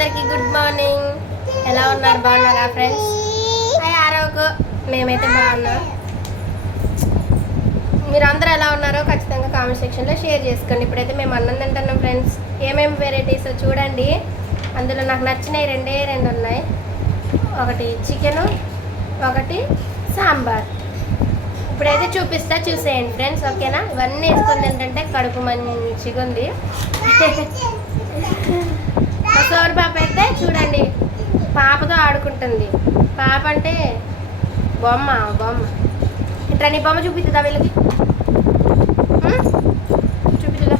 అందరికీ good morning. ఎలా ఉన్నారు? బాగున్నారా ఫ్రెండ్స్? హాయ్ ఆరోగ్య, మేమైతే బాగున్నాం. మీరు అందరూ ఎలా ఉన్నారో ఖచ్చితంగా కామెంట్ సెక్షన్లో షేర్ చేసుకోండి. ఇప్పుడైతే మేము అన్నం తింటున్నాం ఫ్రెండ్స్. ఏమేమి వెరైటీస్ చూడండి. అందులో నాకు నచ్చినవి రెండు ఉన్నాయి. ఒకటి చికెను, ఒకటి సాంబార్. ఇప్పుడైతే చూపిస్తా, చూసేయండి ఫ్రెండ్స్. ఓకేనా? ఇవన్నీ వేసుకొని తింటుంటే కడుపు మంచిగా ఉంది. సోర్ పాప అయితే చూడండి, పాపతో ఆడుకుంటుంది. పాప అంటే బొమ్మ. ఇట్లా నీ బొమ్మ చూపిస్తుందా వీళ్ళకి? చూపిస్తుందా?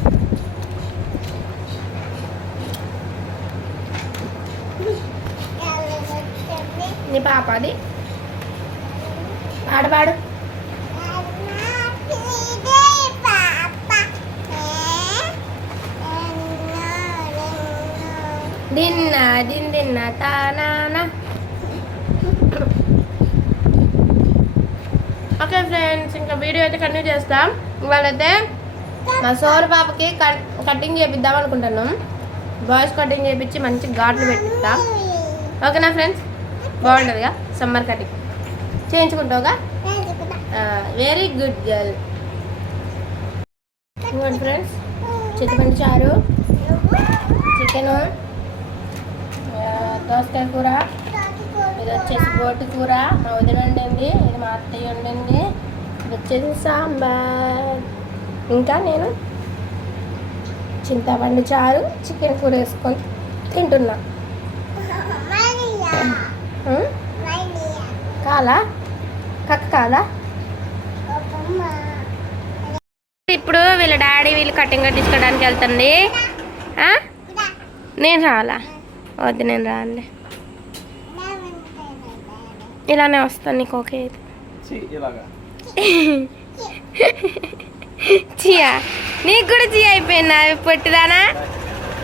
నీ పాప అది పాడు. దిన్న తానా. ఓకే ఫ్రెండ్స్, ఇంకా వీడియో అయితే కంటిన్యూ చేస్తాం. ఇవాళైతే మా సోర్ పాపకి కటింగ్ చేపిద్దాం అనుకుంటున్నాం. బాయ్స్ కటింగ్ చేయించి మంచి ఘాట్లు పెట్టిస్తాం. ఓకేనా ఫ్రెండ్స్? బాగుంటుందిగా సమ్మర్ కటింగ్ చేయించుకుంటావుగా? Very good girl. ఇంకోటి ఫ్రెండ్స్, చింతపండు చారు, చికెను, దోసకాయ కూర, ఇది వచ్చేసి బోటి కూర మా వదిన వండింది, ఇది మా అత్తయ్య వండింది, ఇది వచ్చేసి సాంబార్. ఇంకా నేను చింతపండు చారు, చికెన్ కూర వేసుకొని తింటున్నా. కాలా కక్క కాదా? ఇప్పుడు వీళ్ళ డాడీ వీళ్ళు కటింగ్ కట్టించుకోవడానికి వెళ్తుంది. నేను రావాలా? వద్దు, నేను రాలే. ఇలానే వస్తాను నీకు. ఓకే అయితే చియా, నీకు కూడా చియా అయిపోయినా పొట్టిదానా?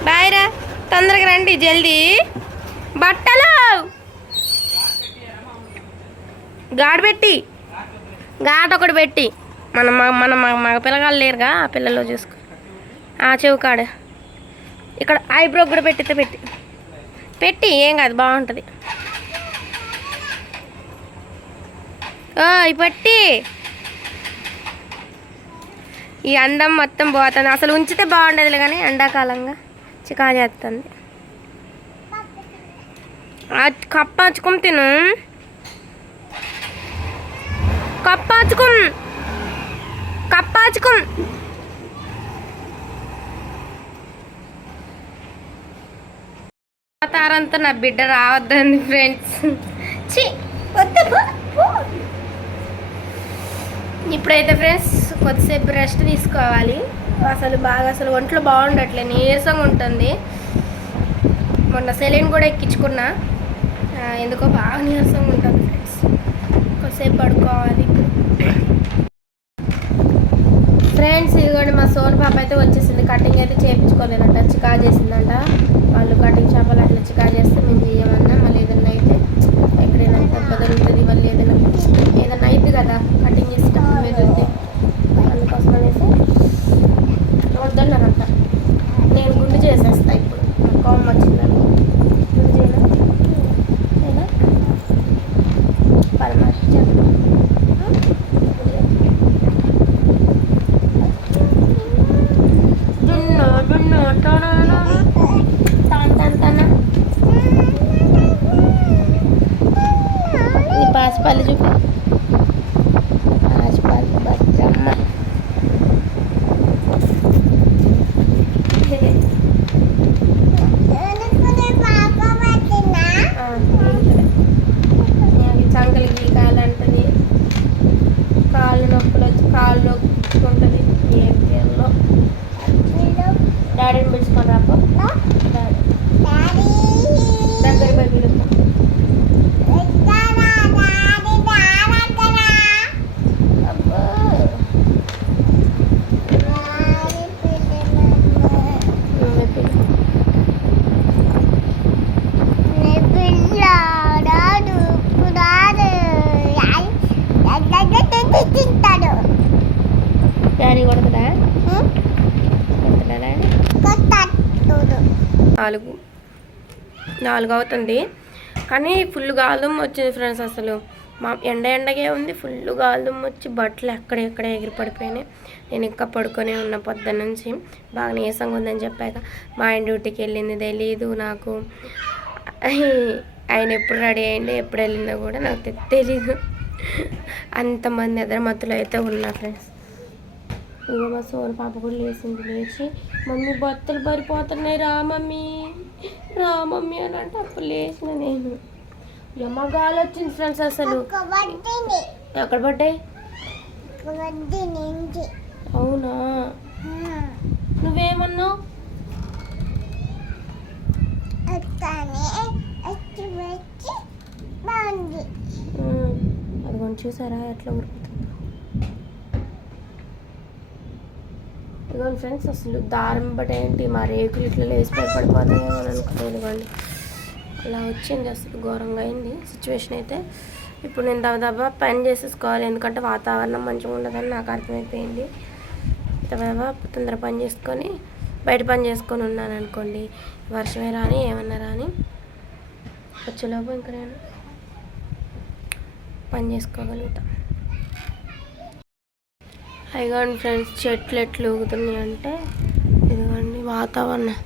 బాయ్ రా, తొందరగా రండి జల్దీ. బట్టలు ఘాట్ ఒకటి పెట్టి మన మగ పిల్లగాళ్ళు లేరుగా, ఆ పిల్లల్లో చూసుకో. ఆ చెవు కాడ ఇక్కడ ఐబ్రో కూడా పెట్టి ఏం కాదు, బాగుంటుంది. పెట్టి ఈ అందం మొత్తం పోతుంది. అసలు ఉంచితే బాగుండదులే కానీ ఎండాకాలంగా చికా చేస్తుంది. కప్పాచుకుని తిను, కప్పాచుకుం. తారంతా నా బిడ్డ రావద్దండి ఫ్రెండ్స్. ఇప్పుడైతే ఫ్రెండ్స్ కొద్దిసేపు రెస్ట్ తీసుకోవాలి. అసలు ఒంట్లో బాగుండట్లే, నీరసంగా ఉంటుంది. మొన్న సెలైన్ కూడా ఎక్కించుకున్నా, ఎందుకో బాగా నీరసంగా ఉంటుంది ఫ్రెండ్స్. కొద్దిసేపు పడుకోవాలి ఫ్రెండ్స్. ఇదిగోండి మా సోన్ పాప అయితే వచ్చేసింది. కటింగ్ అయితే చేయించుకోలేదంట, చికా చేసిందంట. వాళ్ళు కటింగ్ షాపులు అట్లా చికా చేస్తే మేము చేయమన్నా. మళ్ళీ ఏదన్నా అయితే ఎక్కడైనా దెబ్బ దొరుకుతుంది, మళ్ళీ ఏదన్నా అయితే కదా కటింగ్ చేసేటప్పుడు వెళ్తే, అందుకోసం అనేసి వద్దన్నారంట. నేను గుండు చేసేస్తా ఇప్పుడు, కోపం వచ్చిందని. గుండు చేయనా పరమాష్ పాసిపల్లి చూపి, పాసిపల్లి బచ్చమ్మ. చంకలు గీకాలంటది, కాళ్ళు నొప్పులు వచ్చి కాళ్ళు నొప్పుకుంటుంది. ఏలో డాడీని పిలుచుకొని రాపో, దగ్గర పోయి పిలుపు. డాడీ కొడుతుందా? 4 4 అవుతుంది. కానీ ఫుల్ గాలిదుమ్మ వచ్చింది ఫ్రెండ్స్. అసలు మా ఎండగే ఉంది, ఫుల్ గాలిదుమ్మ వచ్చి బట్టలు ఎక్కడ ఎగిరి పడిపోయినాయి. నేను ఇంకా పడుకొనే ఉన్న పొద్దున్న నుంచి. బాగా నీరసంగా ఉందని చెప్పాక మా ఆయన డ్యూటీకి వెళ్ళింది తెలీదు నాకు. ఆయన ఎప్పుడు రెడీ అయ్యిందో ఎప్పుడు వెళ్ళిందో కూడా నాకు తెలీదు. అంతమంది ఎదురు మత్తులో అయితే ఉన్నా ఫ్రెండ్స్. ఇక మా సోని పాప కూడా లేచింది. లేచి మమ్మీ బట్టలు పడిపోతున్నాయి రా మమ్మీ అని అంటే అప్పుడు లేచిన నేను. ఎమ్మ గాలి వచ్చింది ఫ్రెండ్స్. అసలు ఎక్కడ పడ్డాయి? అవునా, నువ్వేమన్నావు? అది కొంచెం చూసారా ఎట్లా ఉరుకుతుంది. ఇదిగోండి ఫ్రెండ్స్, అసలు దారం బట్టి ఏంటి మా రేకులు ఇట్లా లేచిపోయి పడిపోతాయేమో అని అనుకోలేదుగోండి. అలా వచ్చింది. అసలు ఘోరంగా అయింది సిచ్యువేషన్ అయితే. ఇప్పుడు నేను దబదబా పని చేసేసుకోవాలి, ఎందుకంటే వాతావరణం మంచిగా ఉండదని నాకు అర్థమైపోయింది. దబదబా తొందర పని చేసుకొని బయట పని చేసుకొని ఉన్నాను అనుకోండి, వర్షమే రాని ఏమన్నా రాని వచ్చేలోపు ఇంకా నేను పని చేసుకోగలుగుతా. ఇదిగోండి ఫ్రెండ్స్, చెట్లు ఎట్లు ఊగుతున్నాయి అంటే ఇదిగోండి వాతావరణం